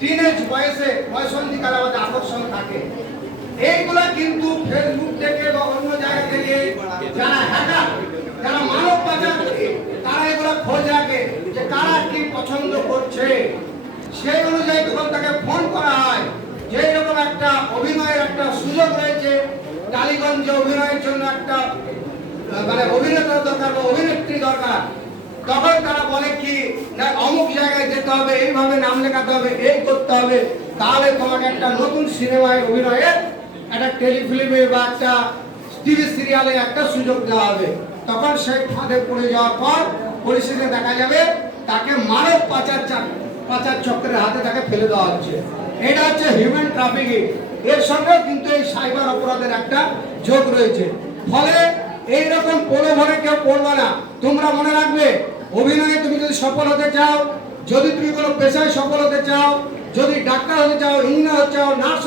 Teenage বয়সে বয়সন্ধিকালে আমাদের আকর্ষণ থাকে। এইগুলা কিন্তু ফেসবুক থেকে বা অন্য জায়গা থেকে যারা হ্যাকার, যারা মানব পাচারকারী, তারা এগুলো খোঁজ রাখে যে কারা কি পছন্দ করছে। সেই অনুযায়ী যখন তাকে ফোন করা হয় যে এরকম একটা অভিনয়ের একটা সুযোগ রয়েছে, টালিগঞ্জে অভিনয়ের জন্য একটা মানে অভিনেতা দরকার বা অভিনেত্রী দরকার, তখন তারা বলে কি না অমুক জায়গায় যেতে হবে, এইভাবে নাম লেখাতে হবে, এই করতে হবে, তাহলে তোমাকে একটা নতুন সিনেমায় অভিনয়ের একটা টেলিফিল্মে বা একটা টিভি সিরিয়ালে একটা সুযোগ দেওয়া হবে। তখন সেই ফাঁদে পড়ে যাওয়ার পর পরিস্থিতি দেখা যাবে তাকে মানব পাচার চক্রের হাতে তাকে ফেলে দেওয়া হচ্ছে। এটা হচ্ছে হিউম্যান ট্রাফিকিং। এর সঙ্গে কিন্তু এই সাইবার অপরাধের একটা যোগ রয়েছে। ফলে এইরকম প্রলোভনে কেউ পড়বে না। তোমরা মনে রাখবে, অভিনয়ে তুমি যদি সফল হতে চাও, যদি তুমি কোনো পেশায় সফল হতে চাও, যদি ডাক্তার হতে চাও, ইঞ্জিনিয়ার হতে চাও, নার্স